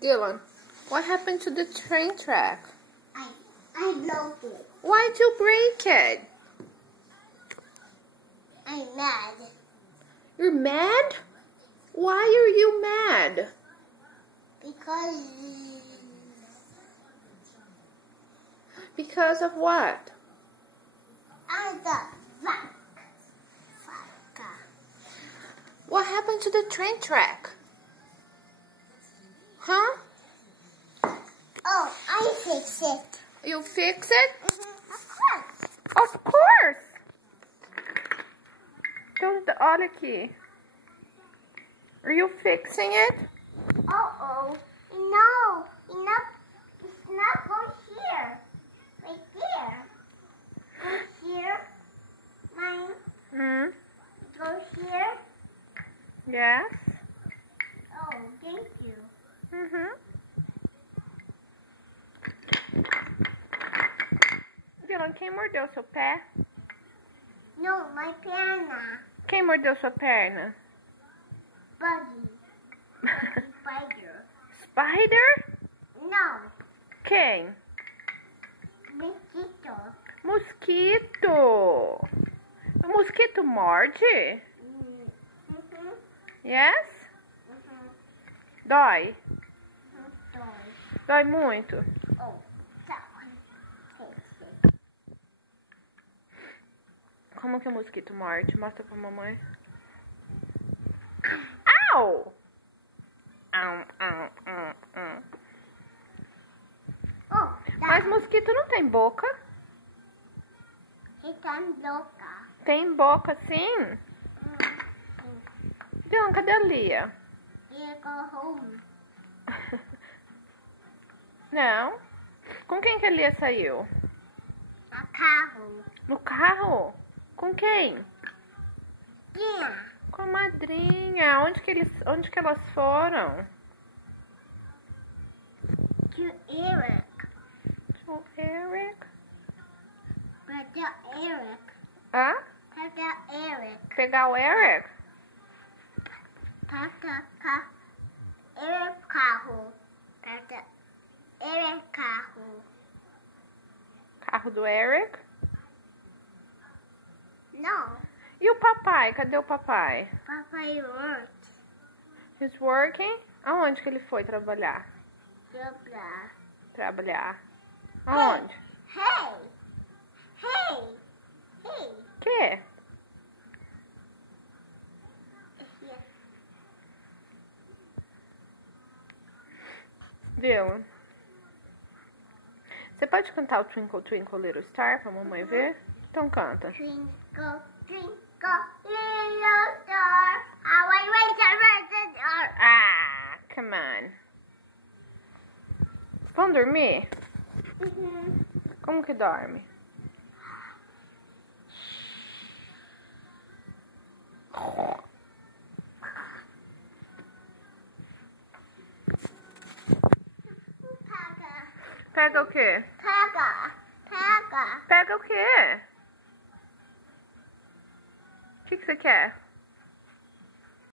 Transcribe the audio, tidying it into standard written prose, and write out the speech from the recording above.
Dylan, what happened to the train track? I broke it. Why'd you break it? I'm mad. You're mad? Why are you mad? Because of what? I got back. What happened to the train track? Huh? Oh, I fixed it. You fix it? Of course. Of course! Então, olha aqui. Are you fixing it? Uh-oh. No, it's not go here. Right there. Go here. Mine. Go here. Yes. Oh, thank you. Dylan, quem mordeu seu pé? No, my perna. Quem mordeu sua perna? Buggy. Spider. Spider? No. Quem? Mosquito. Mosquito. O mosquito morde? Yes? Dói? Dói muito? Oh, that one. Como que o mosquito morde? Mostra pra mamãe. Au! Au, au, au, au. Oh, Mas mosquito não tem boca? he can louca. Tem boca sim? Dylan, cadê a Lia? You go home. Não. Com quem que a Lia saiu? A carro. No carro? Com quem? Yeah. Com a madrinha. Onde que elas foram? To Eric. O Eric? But the Eric. Hã? The Eric. Pegar o Eric? Eric carro. Eric carro. Carro do Eric? No. E o papai? Cadê o papai? Papai works. He's working? Aonde que ele foi trabalhar? Dobra. Trabalhar. Aonde? Hey. Hey. Hey. Que? Dylan, você pode cantar o Twinkle Twinkle Little Star pra mamãe ver? Então canta. Twinkle, twinkle, little star, how I raise the star. Ah, come on. Vamos dormir? Como que dorme? Pega o quê? Pega. Pega o quê? O que você quer?